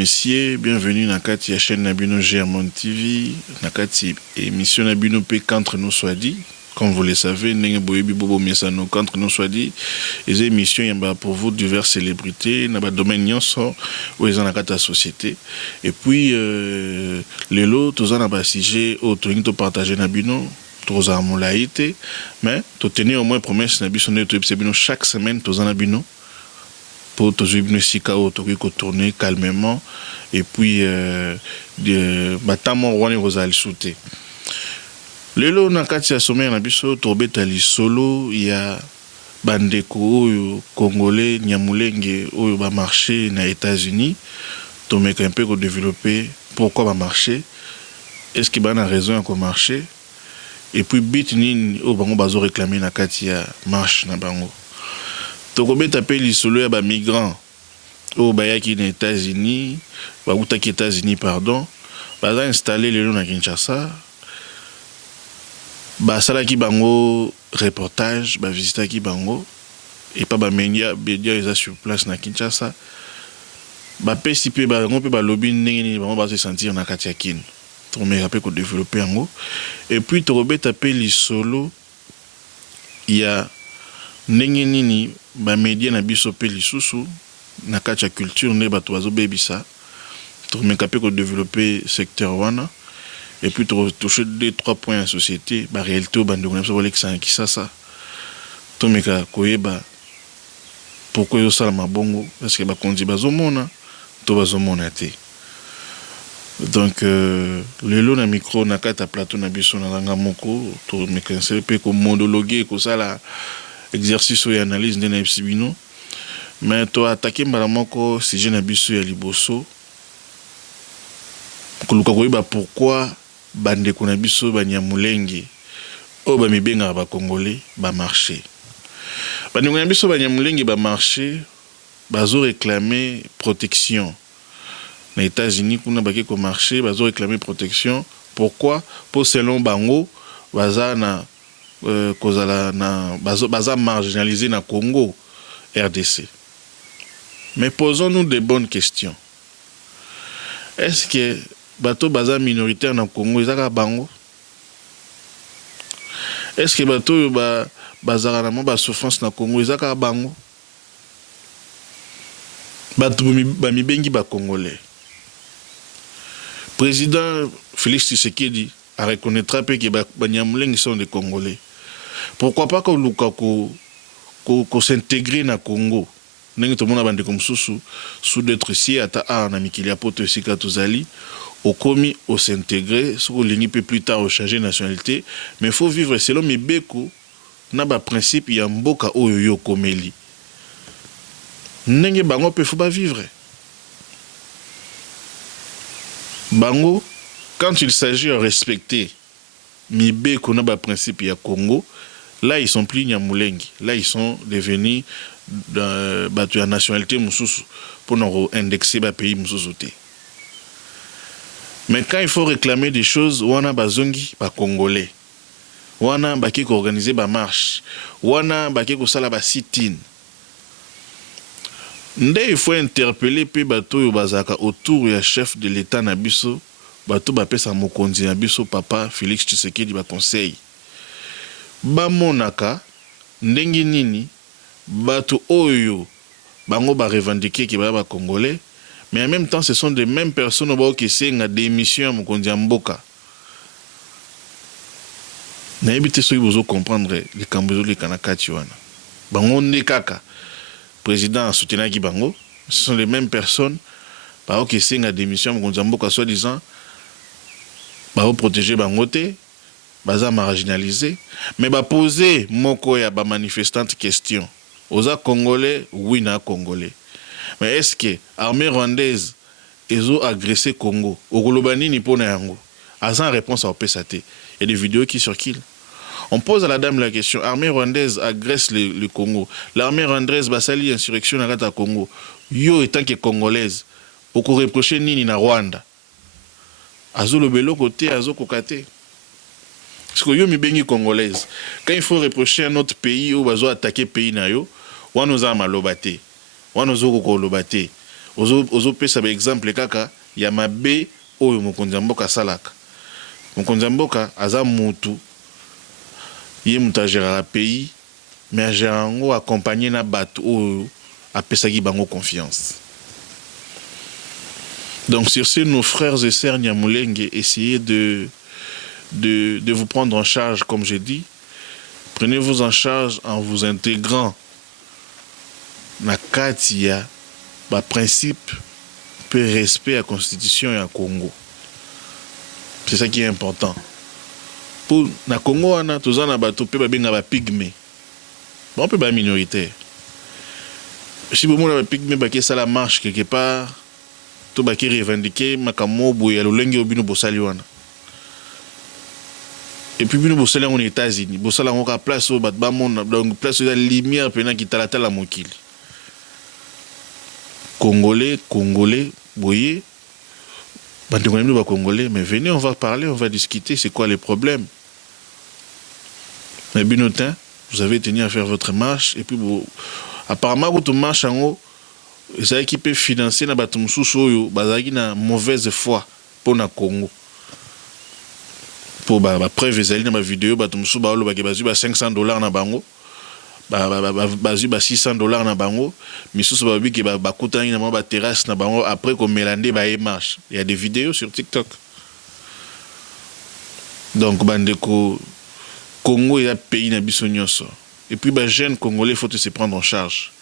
messieurs, bienvenue dans la chaîne Nabino Germont TV, dans la émission Nabino P qu'entre nous soit dit. Comme vous le savez, qu'entre nous soit dit, les émissions y a pour vous diverses célébrités, dans le domaine sont où ils ont la société. Et puis, les lots, tous en a sujet au tout partager Nabino, tous en moulaïté, mais tout tenir au moins promesse Nabino chaque semaine, tous en Nabino. Pour tous tourner calmement et puis batamo rwani rosal souté lelo na kati ya sommet na biso tobeta lisolo ya bandeko oyo congolais nyamulenge oyo ba marché na États-Unis tomeka un peu ko développer pourquoi ba marché est-ce que ba na raison ko marché et puis bit nini o bango bazo réclamer na kati ya marche na bango. Tokobeta pe lisolo ya ba migrants au bayaki na États-Unis, ba utaki États-Unis pardon, baza installé lelo na Kinshasa. Ba salaki bango reportage, ba visitaki bango et pas ba media eza sur place na Kinshasa. Ba pesi pe ba ngo pe ba lobby ndenge bango ba se sentir na kati ya kin. Tomeka pe ko développer yango et puis tokobeta pe lisolo ya ndenge nini ba media na biso pe lisusu na kati ya culture ne bato bazo bebisa tomeka pe ko développer secteur wana et puis toucher 2-3 points en société ba réalité au bandeko na biso bolekisa kisasa tomeka koyeba pourquoi yo sala mabongo parce que ba kondi bazomona to bazomona te. Donc lelo na micro na kata plateau na biso na langa moko to mekanse pe ko monologuer ko sala exercice ou analyse de Naipsibino, mais to attaquer malamoko si je n'abisu ya liboso. Koluka koyeba pourquoi bande konabiso banyamulenge o ba mibenga ba congolais ba marché. Bande konabiso banyamulenge ba marché bazo réclamer protection. Na États-Unis kuna baki ko marché bazo réclamer protection. Pourquoi? Pour selon bango baza na baza marginalisé na Congo, RDC. Mais posons-nous des bonnes questions. Est-ce que bateau baza minoritaire na Congo ezaka bango? Est-ce que bateau baza na ba souffrance na Congo ezaka bango? Bateau ba mibengi ba congolais. Président Félix Tshisekedi a reconnaîtra que Banyamulenge sont des Congolais. Pourquoi pas qu'on s'intégrer na Congo? N'est-ce pas mon abandé comme sous d'être ici à ta na mikilia poto sika tozali au commis au s'intégrer sur le ligne peut plus tard au changer nationalité mais il faut vivre selon mes beko na ba principe ya mboka oyo yo komeli. N'enge bango pe faut pas vivre. Bango quand il s'agit de respecter Mibé qu'on a le principe ya Congo, là ils sont plus Nyamulenge, là ils sont devenus battu à nationalité Moussous pour nous indexer le pays Moussous. Mais quand il faut réclamer des choses, on a bazongi ba congolais, on a baki ko organiser ba marche, on a baki ko sala ba sit-in. Ndé il faut interpeller pe bato yo bazaka autour ya chef de l'état na biso. Bato ba pesa mokonzi na biso papa Félix Tshisekedi ba conseil ba monaka ndenge nini bato oyo bango ba revendiquer que ba congolais mais en même temps ce sont des mêmes personnes ba qui senga démission mokonzi mboka na ebité so vous comprendre les kambozo les kanakati wana bango ndekaka président soutenaki bango ce sont les mêmes personnes ba qui senga démission mokonzi mboka soi-disant ba protéger bangote baza marginalisé mais ba poser moko ya ba manifestante question oza congolais oui na congolais mais est-ce que armée rwandaise ezo agressé Congo okoloba nini pona yango sans réponse à opesate il y a des vidéos qui circulent. On pose à la dame la question armée rwandaise agresse le Congo, l'armée rwandaise basali insurrection na kata Congo, yo étant que congolaise oko reprocher nini na Rwanda azo lobelo côté azo kokate parce que yo mibengi congolaise quand il faut reprocher un autre pays ou bazo attaquer pays na yo wana oza malobate wana ozo ko lobate ozo pesa ba exemple kaka ya mabe oyo mokonzi ya mboka salaka. Mokonzi ya mboka aza mutu ye mutu agérera pays mais agéra yango accompagné na bato oyo apesaki bango confiance. Donc sur ce, nos frères et sœurs Nyamulenge, essayez de vous prendre en charge, comme j'ai dit. Prenez-vous en charge en vous intégrant na katia ba principe peu respect à la constitution et à Congo. C'est ça qui est important. Pour na Congo on a tous na bato pe ba benga ba pygmée. Bon pe ba minoritaire. Si vous voulez ba pygmée ba ke ça la marche quelque part, to ba ki revendiquer makamo boya lolenge obino bosali wana. Et puis bino bosali aux États-Unis, bosali en place au ba monde donc place de la lumière pendant qui talata la mokili. Congolais, boyé, Congolais, mais venez, on va parler, on va discuter, c'est quoi les problèmes. Mais Binotin, vous avez tenu à faire votre marche, et puis apparemment, votre marche en haut, ça qui peut financer na batum sous bazaki na mauvaise foi pour na Congo. Pour preuve, ils allaient dans ma vidéo, batum sous baolo baki bazu ba $500 na bango. Bazu ba $600 na bango, mais sous babi qui bakutani na ba terrasse na bango après qu'on mélande ba marche. Il y a des vidéos sur TikTok. Donc bandeko Congo est un pays na biso nyonso. Et puis ba jeunes congolais faut se prendre en charge.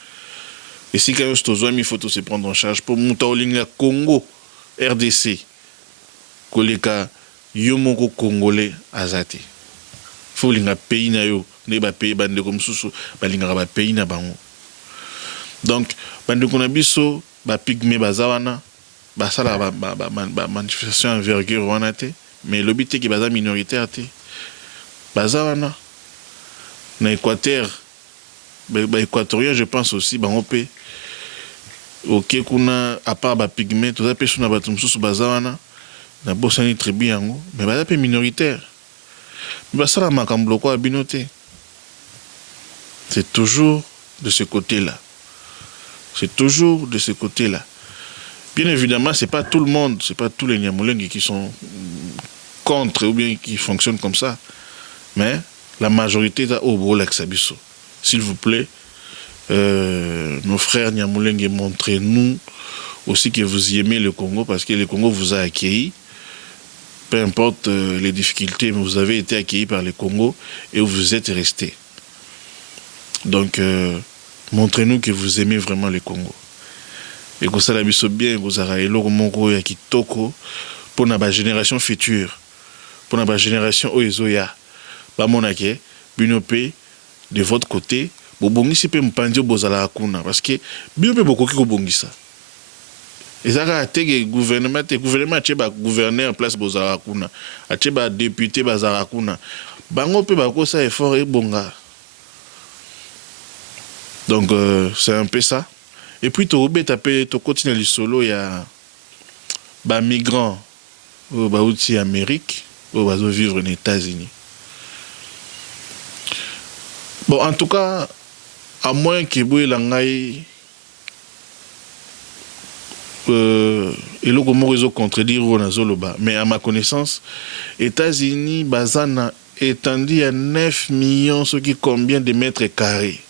Et si quand il faut se prendre en charge pour monter Congo RDC koleka yomoko congolais azati. Faut linga pays na yo ne ba pays bande comme susu ba linga ba pays na bango. Donc bande kona biso ba pygmé bazawana ba sala ba manifestation envergure wana te mais le but qui baza minoritaire te bazawana na Équateur ba équatorien je pense aussi bango pe OK kuna à part ba pygmé tout ça pe suna ba tumsusu bazawana na bosani tribu yango mais baza pe minoritaire. C'est toujours de ce côté-là. C'est toujours de ce côté-là. Bien évidemment, c'est pas tout le monde, c'est pas tous les Nyamulenge qui sont contre ou bien qui fonctionnent comme ça. Mais la majorité est au Bolaxabiso. S'il vous plaît, nos frères Nyamulenge, montrez-nous aussi que vous aimez le Congo parce que le Congo vous a accueillis. Peu importe les difficultés, mais vous avez été accueillis par le Congo et vous êtes restés. Donc, montrez-nous que vous aimez vraiment le Congo. Et que ça l'habille bien, que vous avez l'oromoko ya kitoko pour la génération future, pour la génération oezoya. Ba monake, binope de votre côté, bobongisi pe mpandi bozala akuna parce que binope bokoki ko bongisa. Et ça a été le gouvernement a ba gouverneur en place bozarakuna, a ba député bazarakuna. Bango pe ba ko ça effort et bonga. Donc c'est un peu ça. Et puis to tapé to continuer le solo il y a ba migrants au ba outil Amérique, au ba vivre aux États-Unis. Bon en tout cas à moins que boy langai et le comment ils ont contredire mais à ma connaissance États-Unis bazana étendu à 9 millions ce qui combien de mètres carrés.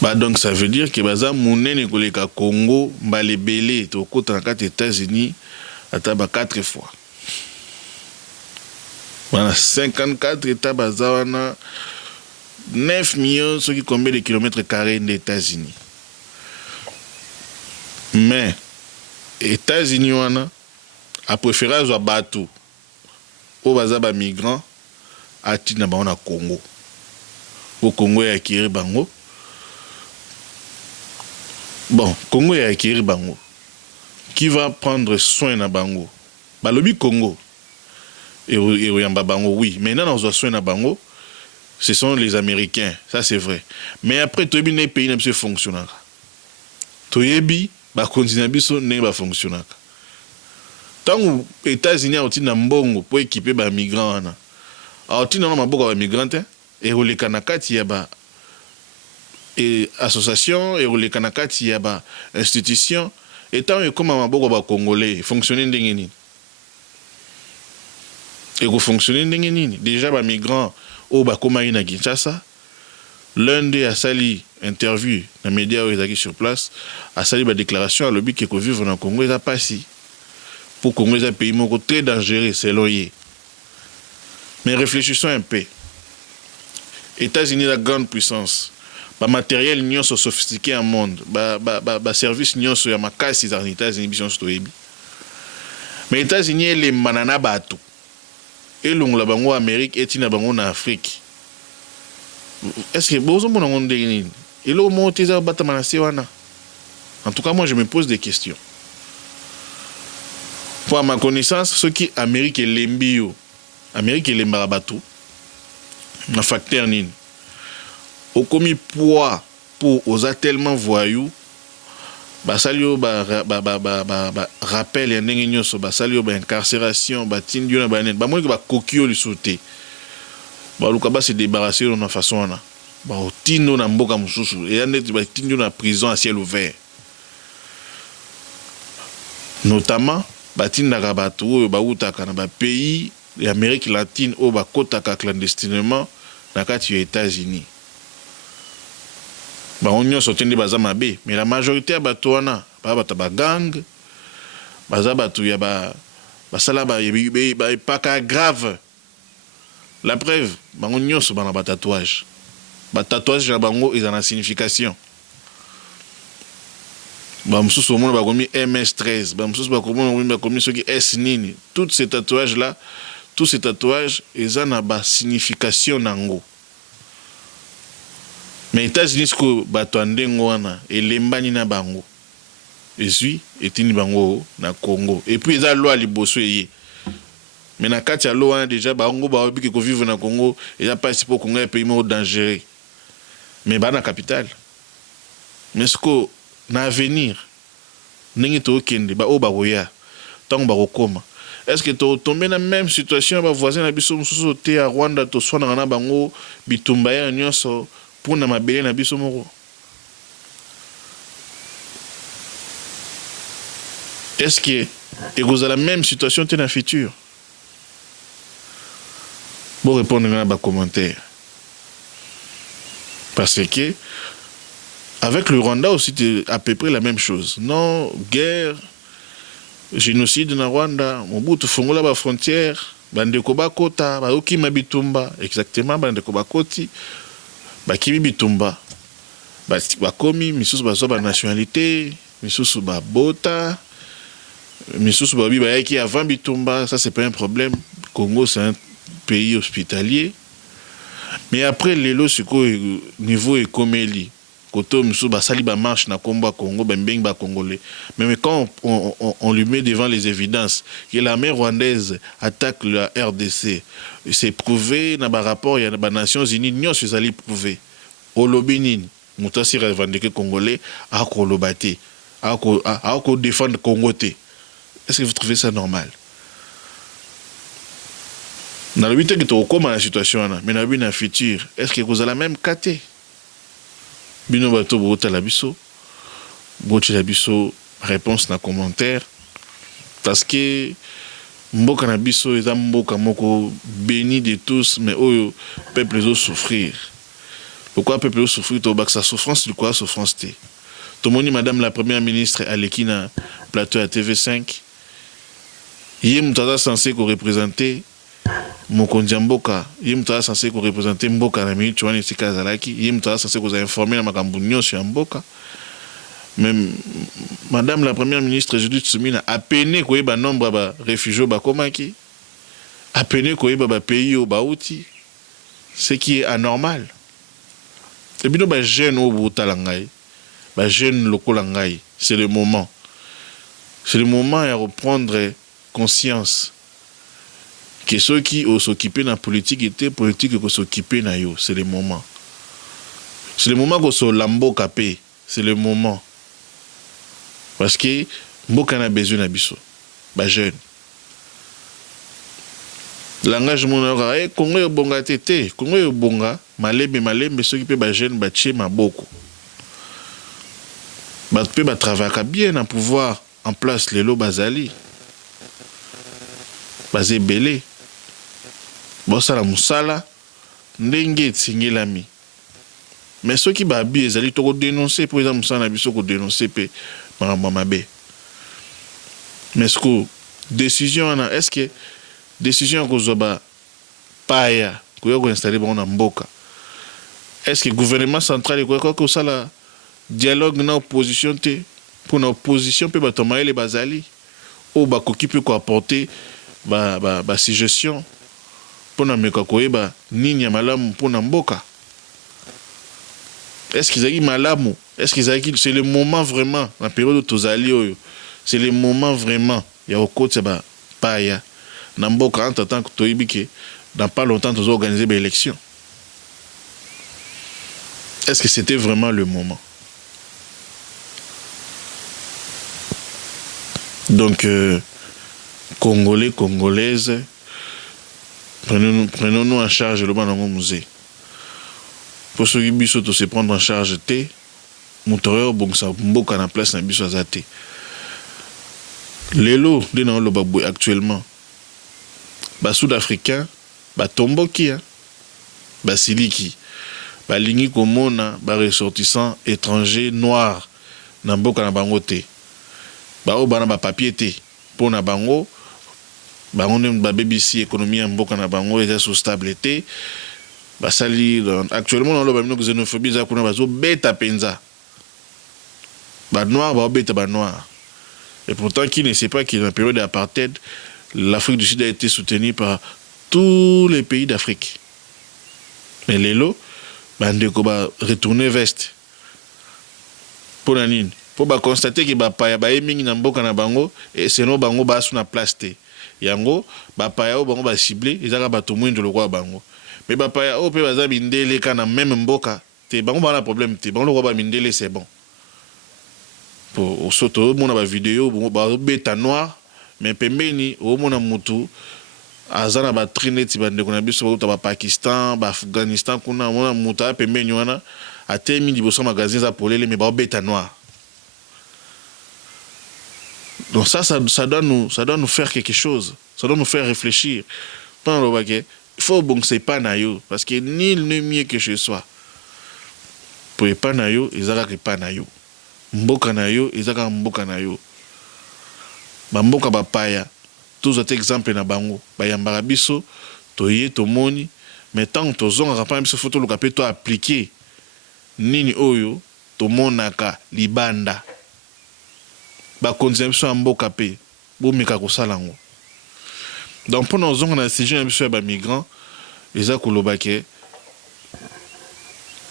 Bah donc ça veut dire que baza munene koleka Congo balebele to kota na États-Unis ataba 4 fois. Voilà 54 états bazawana 9 millions ce qui combien de kilomètres carrés des États-Unis. Mais États-Unis a préféré à Batou au bazaba migrants à Tina na Congo. Au Congo et acquérir bango. Bon, Congo et acquérir bango. Qui va prendre soin na bango? Balobi Congo. Et Oyamba bango, oui. Maintenant, on doit soin na bango. Ce sont les Américains, ça c'est vrai. Mais après, tout les pays ne se fonctionnent. Toyebi ba continue biso ne ba fonctionner. Tant aux États-Unis ont na mbongo pour équiper ba migrants ana. A tina na maboko ba migrants et ole kanakati ya ba et association et les kanakati ya ba institution étant comme maboko ba congolais fonctionner ndenge nini et go fonctionner ndenge nini déjà ba migrants au ba koma na Kinshasa l'un des a sali interview na média ezaki sur place a sali ba déclaration à lobby que vivre na Congo est pas si pour Congo est un pays moko très dangereux selon lui. Mais réfléchissons un peu. États-Unis la grande puissance. Ba matériel nyonso sophistiqué en monde. Ba service nyonso ya makasi za États-Unis biso stoyebi. Mais États-Unis les manana bato. Et l'ongla bango Amérique et tina bango na Afrique. Est-ce que bozo mona ngonde nini? Et là au moins teza bata manase wana. En tout cas moi je me pose des questions. Pour à ma connaissance, ceux qui Amérique et l'embio, Amérique et l'embarabatou, un facteur nini. Au commis poids pour aux tellement voyous, basalio rappel et n'engagno so basalio incarcération, tindio na banet, ba moi que ba kokio li sauter. Ba lukaba se débarrasser de façon na. Ba tino na mboka mususu et net ba tindio na prison à ciel ouvert. Notamment batindaka bato oyo bautaka na bapays ya Amérique latine oyo bakotaka clandestinement na kati ya États-Unis. Bango nyonso tende baza mabe, mais la majorité ya bato wana bato bagang baza bato ya basala pas grave. La preuve bango nyonso bana batatouage ya bango eza na signification. Bamsusu omona bakomi MS13, bamsusu bakomi soki S nini. Tous ces tatouages là, tous ces tatouages eza na ba signification nango. Mais États-Unis ko bato andengo wana elembani na bango. Ezui etini bango na Congo. Et puis eza loi liboso yé. Mais na kati ya loi déjà bango ba obi ko vivre na Congo, eza pas si pour Congo un pays mo dangereux. Mais ba na capitale. Mais ce que na avenir ndenge tokende ba o bakoya ntango bakokoma est-ce que totombe na même situation ba voisin na biso mosusu te ya Rwanda toswanaka na bango bitumba ya nyonso mpona mabele na biso moko? Est-ce que ekozala la même situation te na futur? Bon répondre na ba commentaire parce que avec le Rwanda aussi, c'est à peu près la même chose. Non, guerre, génocide na Rwanda, Mobutu fongola ba frontière, bandeko bakota, ba okima bitumba, exactement bandeko bakoti, ba kimi bitumba, ba komi misusu ba ba nationalité, misusu ba bota, misusu ba biba yaki avant bitumba, ça c'est pas un problème. Congo c'est un pays hospitalier. Mais après lelo siko niveau ekomeli Koto Moussou Basali ba marche na combat Congo bembeng ba congolais. Mais quand on lui met devant les évidences que l'armée rwandaise attaque la RDC, c'est prouvé dans ba rapport il y a ba Nations Unies nyos ezali prouvé. Olobinin mutasi revendiquer congolais a kolobate a ko défendre Congo té. Est-ce que vous trouvez ça normal? Dans le 8 que tu la situation mais dans le futur, est-ce que vous avez la même caté? Bino bato bota la biso réponse na commentaire parce que mboka na biso eza mboka moko béni de tous mais oyo peuple zo souffrir. Pourquoi peuple zo souffrir? To baksa souffrance de quoi souffrance té. Tomoni madame la première ministre aleki na plateau à TV5 yé mutaza censé ko représenter mokonzi mboka ye mutala censé ko représenter mboka na minute wana esika azalaki ye mutala censé ko informer na makambo nyonso ya mboka. Même madame la première ministre Judith Suminwa a peiné koyeba nombre ba réfugiés bakomaki a peiné koyeba ba pays au bauti, ce qui est anormal. Et bino ba jeune au botala ngai ba jeune lokola ngai, c'est le moment à reprendre conscience que ceux qui s'occupent de la politique étaient politiques qui s'occupent de yo. C'est le moment. C'est le moment qu'on se lambo capé. C'est le moment. Parce que mboka na besoin na biso. Ba jeune. langage monaka Congo yo bonga tete Congo yo bonga malembe soki pe ba jeune ba tie maboko ba pe ba travailler bien en pouvoir en place lelo bazali bazebele bosala musala ndenge etingelami mais soki babi ezali to ko dénoncer pour exemple musala na biso ko dénoncer pe makambo mabe mais ce que décision na est-ce que décision ko zoba paya ko yo ko installer bon na mboka est-ce que le gouvernement central ko sala dialogue na opposition te pour na opposition pe batoma les bazali ou ba koki pe ko apporter ba suggestion pour na meka koyeba nini ya malamu pour na mboka. Est-ce qu'ils ont malamu? Est-ce qu'ils ont c'est le moment vraiment la période où tozali c'est le moment vraiment ya okoti ba paya na mboka en tant que toyibike dans pas longtemps nous organiser des élections. Est-ce que c'était vraiment le moment? Donc Congolais, Congolaises, prenons-nous en charge le Banango musée. Pour ceux qui sont se prendre en charge, Moutoreo Bongsa Mboka na place na biso azate. Lelo de na lobabwe actuellement. Ba Sud-Africain, ba tomboki ba siliki. Ba lingi komona ba ressortissants étrangers noirs na mboka na bango te. Ba o bana ba papier te pour na bango. Bango ne ba BBC économie ya mboka na bango est sous stabilité. Basali actuellement dans le xénophobie za kuna bazo beta penza ba noir ba beta ba noir et pourtant qui ne sait pas qu'il y a une période d'apartheid l'Afrique du Sud a été soutenue par tous les pays d'Afrique mais lelo bandeko ba retourner veste pour la nine pour ba constater que ba paya ba emingi na mboka na bango et sinon bango ba suna place te yango ba paya o bango ba ciblé ezaka bato mwindo lokwa bango. Mais papa o pe baza mindele kana même mboka te bango bana problème te bango ko ba mindele c'est bon pour soto mona ba vidéo ba beta noir mais pembeni o mona mutu azana ba trineti bande kuna biso ba Pakistan ba Afghanistan kuna mona muta pembeni wana atemi liboso magazine za polele mais ba beta noir. Donc ça doit nous faire quelque chose, ça doit nous faire réfléchir. Pas le baguette. Il faut bon c'est pas nayo parce que nul n'est mieux que chez soi. Pour pas nayo, ils ont pas nayo. Mboka nayo, ils ont mboka nayo. Ba mboka ba paya. Tous autres exemples na bango. Ba yambara biso, toye tomoni, mais tant to zonga pa biso photo lokape to appliquer. Nini oyo to monaka libanda. Ba conception mboka pe. Bo meka ko salango. Donc pour nous on a décision un peu migrants les a kolobake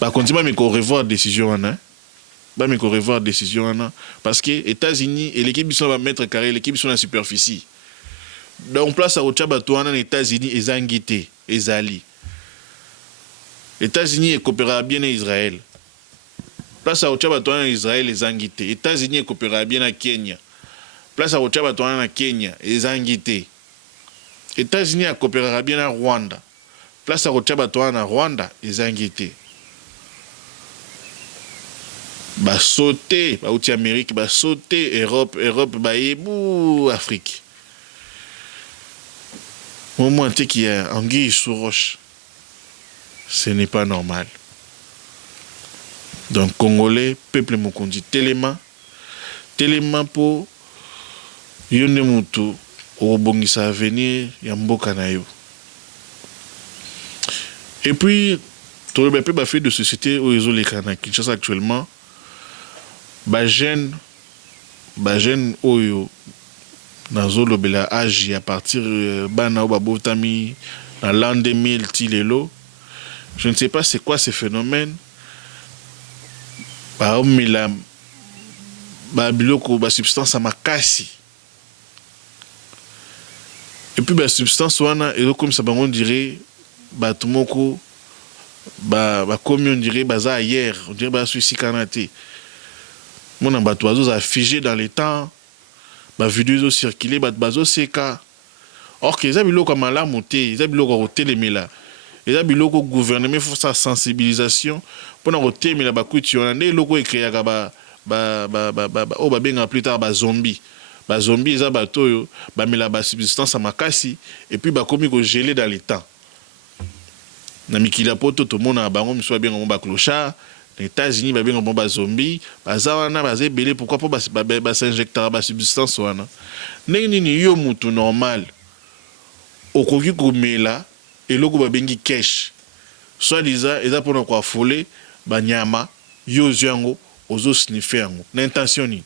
ba continuer mais qu'on revoir décision ana ba mais qu'on revoir décision ana parce que États-Unis et l'équipe sont va mettre carré l'équipe sur la superficie donc place à Ochaba toi en États-Unis ezangité ezali États-Unis et coopérer bien avec Israël place à Ochaba toi en Israël ezangité États-Unis et coopérer bien avec Kenya place à Ochaba toi en Kenya ezangité États-Unis a coopéré bien à Rwanda. Place à Rwanda, Rwanda, ils ont inquiété. Bah sauter, bah outil Amérique, bah sauter Europe, bah ébou Afrique. Au moins tu qu'il y a anguille sous roche. Ce n'est pas normal. Donc Congolais, peuple Mukundi, Téléma pour Yone Mutu. Au bongisa avenir ya mboka na yo. Et puis tout le peu fait de société au réseau les Kana Kinshasa actuellement ba jeune oyo nazo lobela âge à partir bana ba botami dans l'an 2000 tilelo je ne sais pas c'est quoi ce phénomène ba omila ba biloko ba substance makasi. Et puis la substance wana et comme ça on dirait ba tumoko ba comme on dirait baza hier on dirait ba suicide kanate mon ambato a figé dans les temps ba vidéo circulé ba bazo seka or que eza biloko malamu te eza biloko kotelemela eza biloko gouvernement faut sa sensibilisation mpona kotelemela bakuti wana nde eloko ekreaka oyo babengaka plus tard bazombi bazombi eza bato oyo bamela basubstance ya makasi et puis bakomi kogele dans le temps na mikili ya poto tomonaka bango miso babengaka bango baclochard na États-Unis babengaka bango bazombi baza wana baza ebele pourquoi mpo basinjectaka basubstance wana ndenge nini yo mutu normal okoki komela eloko babengi cash soit disant eza mpona koafole banyama yo ozwi yango ozosnife yango na intention nini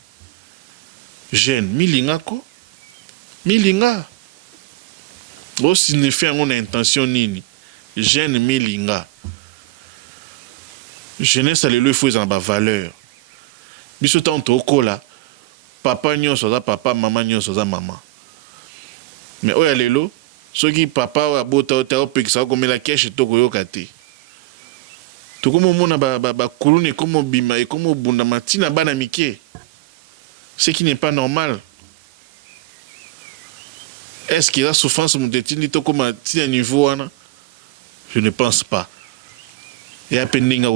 jeune milinga ko milinga osnife yango na intention nini jeune milinga jeunesse alelo efo eza na bavaleur biso ntango tokola papa nyonso aza papa mama nyonso aza mama mais oyo alelo soki papa oyo abota oyo te aopekisa komela keshe tokoyoka te tokomomona bakuluna ekoma obima ekoma obundama ntina bana mike ce qui n'est pas normal est-ce qu'il y a souffrance moto etindi tokoma ntina niveau wana je ne pense pas eya mpe ndenge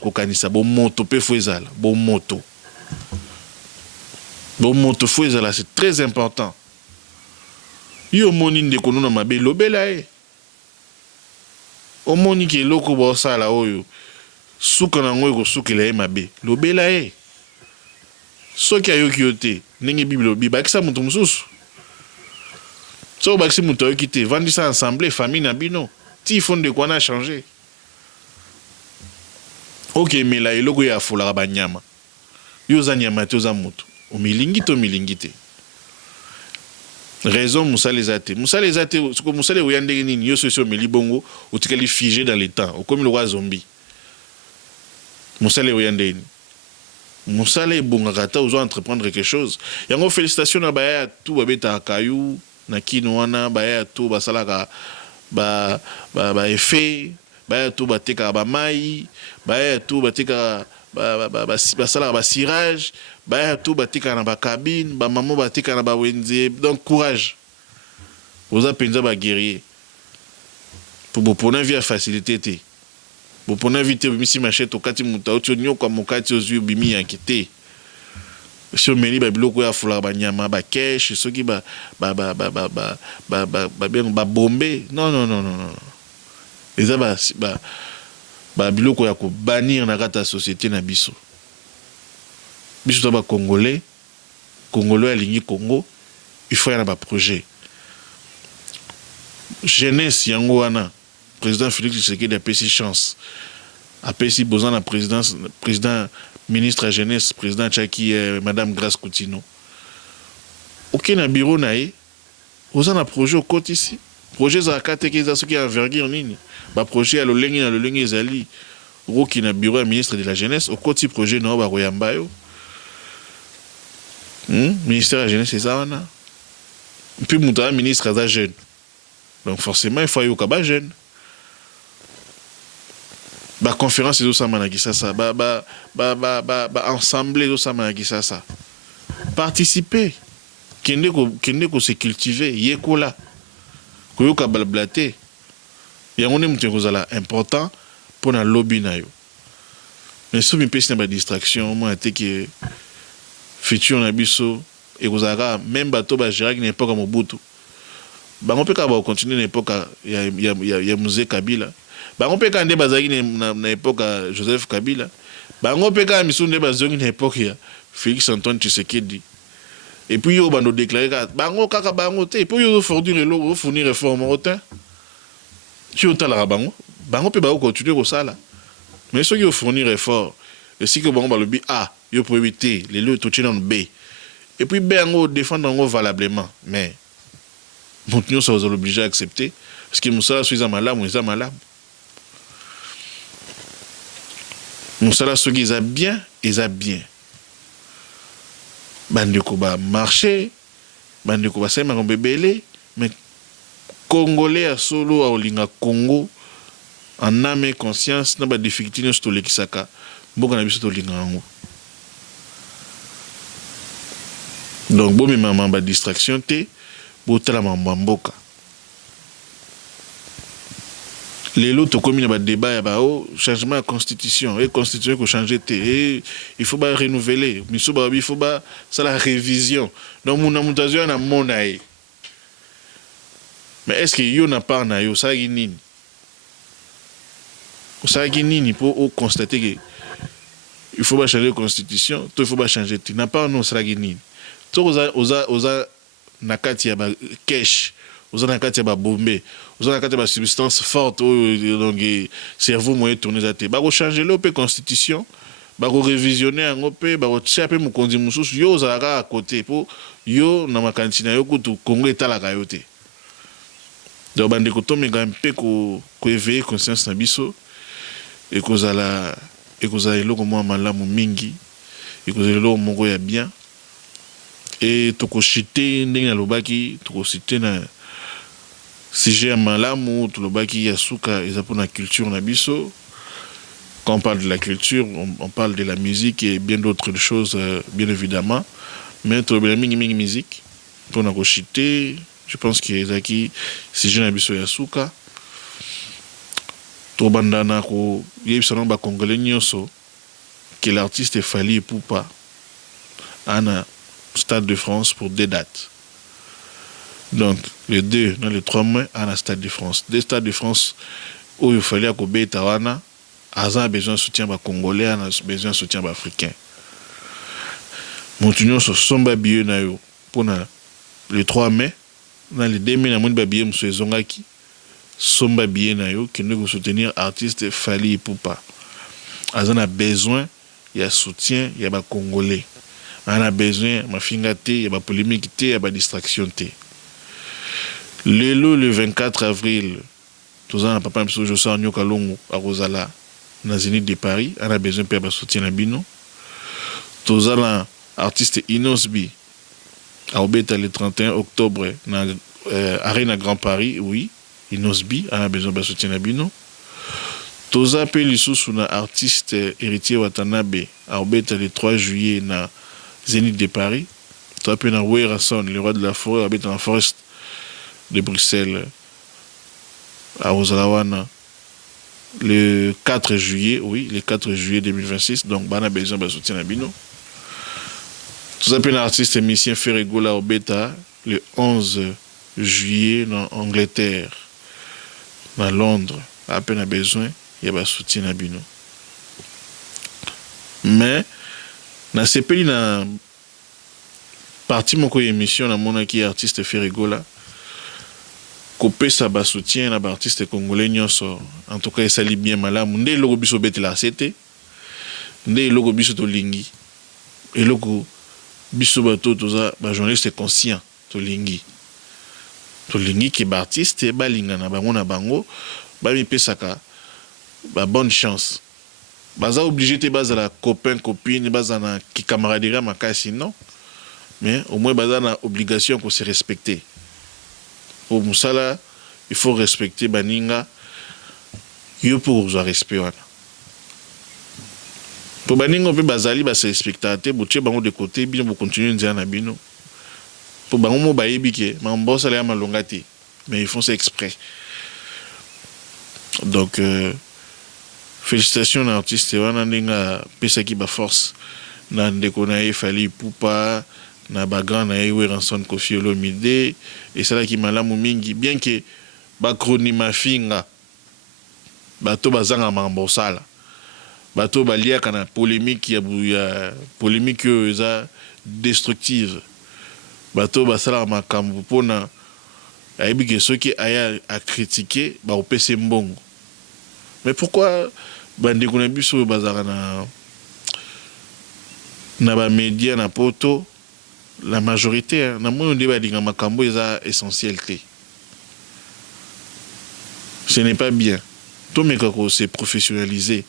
kokanisa bomoto mpe fo ezala bomoto fo ezala c'est très important yo omoni ndeko no na mabe lobela ye omoni ke eloko baosala oyo suka nango ekosukela ye mabe lobela ye soki ayoki yo te ndenge bible lobi bakisa moto mosusu soki bakisi moto ayoki te vandisa ensemble famille na bino ti ifo ndeko wana achange okemela eloko oyo afolaka banyama yo oza nyama te oza moto omilingi te omilingi te raison musala eza te soko musala oya ndenge nini yo sosi omeli bongo otikali figé dans le temps okomi lokwa zombi musala oya ndenge musala ebongaka ata ozo entreprendre quelque chose yango félicitation na baya tu babetaka kayu na kino wana baya tu basalaka effet baya tu batekaka bamai baya tu batekaka basalaka basirage baya tu batekaka na bakabine bamamo batekaka na bawenze donc courage oza mpenza baguerrier po bopona vi ya facilité te bopona vi te obimisi machete okati moto auti onyoka mokati ozwi obimi yanke te si omeli babiloko oyo afolaka banyama bakeshe soki babombe non eza babiloko ya kobanir na kati ya société na biso to bacongolais alingi Congo il faut ya na baprojet jeunesse yango wana président Félix Tshisekedi apesi chance apesi besoin na président ministre ya jeunesse président Tchaki madame Grace Koutino oke na bureau na ye oza na projet okoti ici projet ezalaka teke eza soki ya envergure nini baprojet ya lolenge na lolenge ezali okoki na bureau ya ministre de la jeunesse okoti projet na oyo bakoyamba yo ministère ya jeunesse eza wana mpe moto ya ministre aza jeune donc forcément il faut ayoka bajeune baconférence ezosama na Kisasa ensemble ezosama na Kisasa participer kende kose cultiver yekola koyoka balabla te yango nde moto ekozala important mpona lobi na yo mais soki mipesi na badistraction omona te ke futur na biso ekozalaka même bato bagéraki na époque ya Mobutu bango mpe kaka bakocontinue na époque ya Mzee Kabila bango mpe kaka nde bazalaki na époque ya Joseph Kabila bango mpe kaka misu nde bazongi na époque ya Félix Antoine Tshisekedi et puis yo bando déclarer kaka bango te po yo fournir réforme otin ti otalaka bango mpe bakocontinue kosala mais soki yo fournir effort esika bango balobi a yo poyebi te lelo totie nano b et puis b yango défendre yango valablement mais moto nyonso azala obligé à accepter parce que mosala so eza malamu mosala soki eza bien bandeko bamarché bandeko basali makambo ebele mais congolais ya solo aolinga Congo en âme et conscience na badifficulté nyonso tolekisaka mboka na biso tolinga yango donc bomemama badistraction te botala mambo ya mboka les lots comme il y a débat il y a changement de constitution et constitution qu'on changer et il faut pas renouveler il faut pas ça la révision donc mon amutation na monaï mais est-ce que yo n'a pas na yo ça nini pour constater que il faut pas changer de constitution tout il faut pas changer tu n'a pas non ça nini to oza nakati ya ba cash oza nakati ya ba bombe oza nakati ya ba substance forte donc cerveau moyen tourner za te ba ko changer le pe constitution ba ko révisionner yango pe ba ko tia pe mokonzi mususu yo ozalaka à côté po yo na makanisi na yo kutu Congo etalaka yo te donc bande ko tomeka mpe ko éveiller conscience na biso et kozala eloko mwa malamu mingi et kozala eloko moko ya bien et tokoshite ndenge nalobaki tokosite na sujet ya malamu tolobaki ya suka eza mpona culture na biso. Quand on parle de la culture on parle de la musique et bien d'autres choses bien évidemment mais tolobela mingi musique mpona koshite je pense que ezaki sujet na biso ya suka tobanda na koyebisa na bakongolais nyonso que l'artiste Fally Ipupa ana Stade de France pour 2 dates. Donc, les 2 dans les 3 mois à la Stade de France. 2 Stades de France où il fallait que Tawana a besoin de soutien congolais, a besoin de soutien africain. Montignon sur somba billet na yo pour les 3 mai dans les 2 mai na mon billet monsieur Zongaki somba billet na yo qui nous soutenir artiste Fally Ipupa. A besoin il y a soutien, il y a congolais. On a besoin ma fingate il y a polémique il y a distraction le 24 avril tous en papa monsieur Josa Nyokalongo à Rosala na Zénith de Paris on a besoin de soutien na bino tous en artiste Inosbi à Obeta le 31 octobre na Arena Grand Paris oui Inosbi on a besoin de soutien na bino tous appelés sous na artiste héritier Watanabe à Obeta le 3 juillet na Zénith de Paris, tu as pu dans Weyerson, le roi de la forêt, habite dans la forêt de Bruxelles, à Ozalawana, le 4 juillet, oui, le 4 juillet 2026, donc, on a besoin de soutien à Bino. Tu as pu l'artiste émission Ferregola au Beta, le 11 juillet, dans Angleterre, dans Londres, à peine besoin, il y a soutien à Bino. Mais, na sepeli na parti moko émission na monaki artiste Ferregola kopesa ba soutien na ba artiste congolais nyonso en tout cas esali bien malamu nde logo biso betela sete nde logo biso to lingi eloko biso bato toza ba journaliste conscient to lingi ke ba artiste ba linga na bango ba mi pesaka ba bonne chance. Baza obligé de baser la copain copine baza na ki camaraderie makasi non mais au moins baza na obligation qu'on se respecter pour musala il faut respecter baninga yo pour vous respect wana pour baninga pe bazali ba se respecter botie bango de côté bien vous continuer nzia na bino pour bango mo bayebi ke mambosa la malongati mais ils font ça exprès donc félicitations à l'artiste wana ndinga pesa ki ba force na ndeko na Fally Ipupa na bagrand na Weyerson Koffi Olomide et ça là qui malamu mingi bien que ba chroni mafinga bato bazanga mambosala bato baliaka na polémique ya polémique eza destructive bato basala makambo pona ayebi ke soki aya a critiquer ba opese mbongo. Mais pourquoi bandeko na biso bazaka na ba média na poto la majorité na moyo nde balinga makambo eza essentiel te. Ce n'est pas bien. Tout mais quand c'est professionnalisé.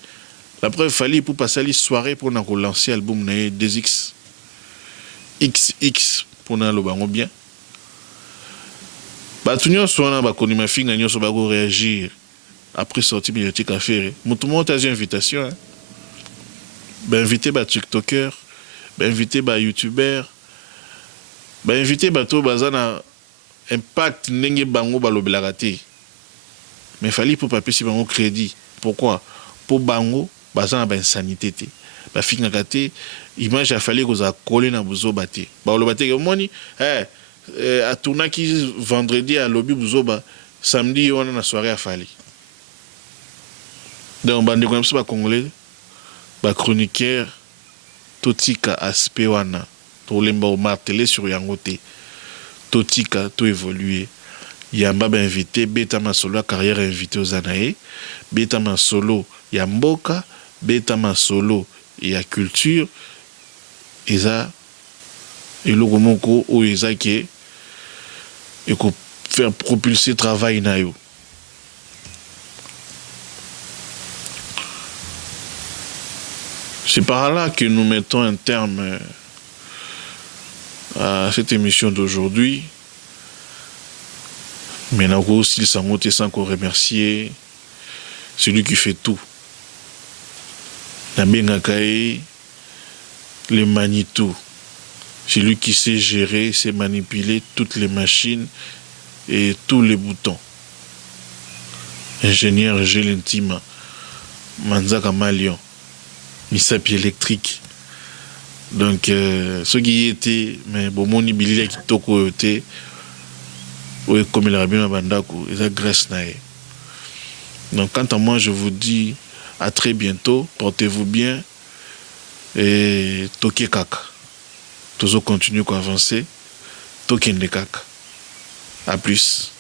La preuve Fally pour passer les soirées pour na lancer album na 2X XX pour na lo bango bien. Ba tunyo so na ba konima finga nyoso ba go réagir. Après sortie bibliothèque à faire tout le monde a une invitation ben invité ba tiktoker ben invité ba youtuber ben invité ba to bazana impact ndenge bango balobelaka te mais fallait pour papier si bango crédit. Pourquoi? Pour bango baza na insanité te. Ba fingaka te image a fallu que za collé na buzoba te. Ba lo baté moni a tourna qui vendredi à lobby buzoba samedi on a na soirée à Fali. Donc bande comme ça ba congolais ba chroniqueur totika aspect wana to lemba o marteler sur yango te. Totika to évoluer. Yamba ba invité beta ma solo carrière invité aux anae beta ma solo ya mboka beta ma solo ya culture eza eloko moko o eza ke et qu'on faire propulser travail na yo. C'est par là que nous mettons un terme à cette émission d'aujourd'hui. Mais nous avons aussi sans qu'on remercier celui qui fait tout. Nabengakae, le Manitou. Celui qui sait gérer, sait manipuler toutes les machines et tous les boutons. Ingénieur Gélentima, Manzaka Malion, Misapi électrique. Donc, ce qui était, mais bon, mon ibilile qui toko était, oui, comme il a bien bandako, et ça Grèce nae. Donc, quant à moi, je vous dis à très bientôt, portez-vous bien et toke kaka. Toujours continue à avancer, toke kaka. À plus.